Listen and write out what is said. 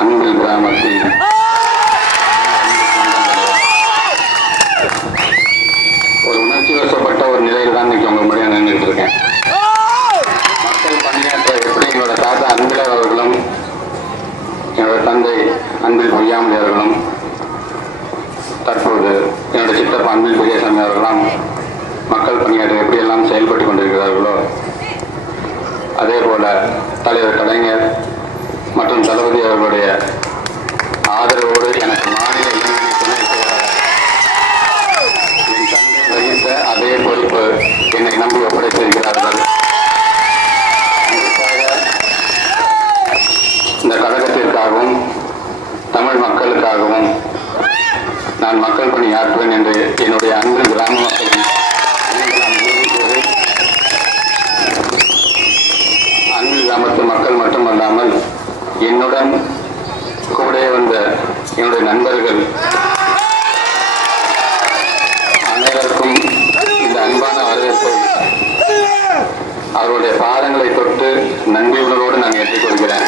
அன்பில் கிராமத்தில் ஒரு உணர்ச்சி வசப்பட்ட ஒரு நிலையில் தான் இன்னைக்கு உங்க முறையாக நின்றுட்டு இருக்கேன். மக்கள் பணியாற்ற எப்படி என்னோட தாத்தா அன்பில் அவர்களும் என்னோட தந்தை அன்பில் பொய்யாமலி அவர்களும் தற்போது என்னோட சித்தப்பா அன்பில் பெரியசாமி அவர்களும் மக்கள் பணியாற்ற எப்படியெல்லாம் செயல்பட்டு கொண்டிருக்கிறார்களோ அதே போல தலைவர் கலைஞர் மற்றும் தளபதி அவர்களுடைய ஆதரவோடு எனக்கு மாநில இளைஞரணி துணை செயலாளர் என் தந்தை வகித்த அதே பொறுப்பு என்னை நம்பி ஒப்படைத்திருக்கிறார்கள். இந்த கழகத்திற்காகவும் தமிழ் மக்களுக்காகவும் நான் மக்கள் பணி ஆற்றுவேன் என்று என்னுடைய அன்பு கிராம மக்களின் அன்பு கிராமத்து மக்கள் மட்டுமல்லாமல் என்னுடன் கூட வந்த என்னுடைய நண்பர்கள் அனைவருக்கும் இந்த அன்பான வரவேற்பை அவருடைய பாதங்களை தொட்டு நன்றி உணர்வோடு நான் ஏற்றுக்கொள்கிறேன்.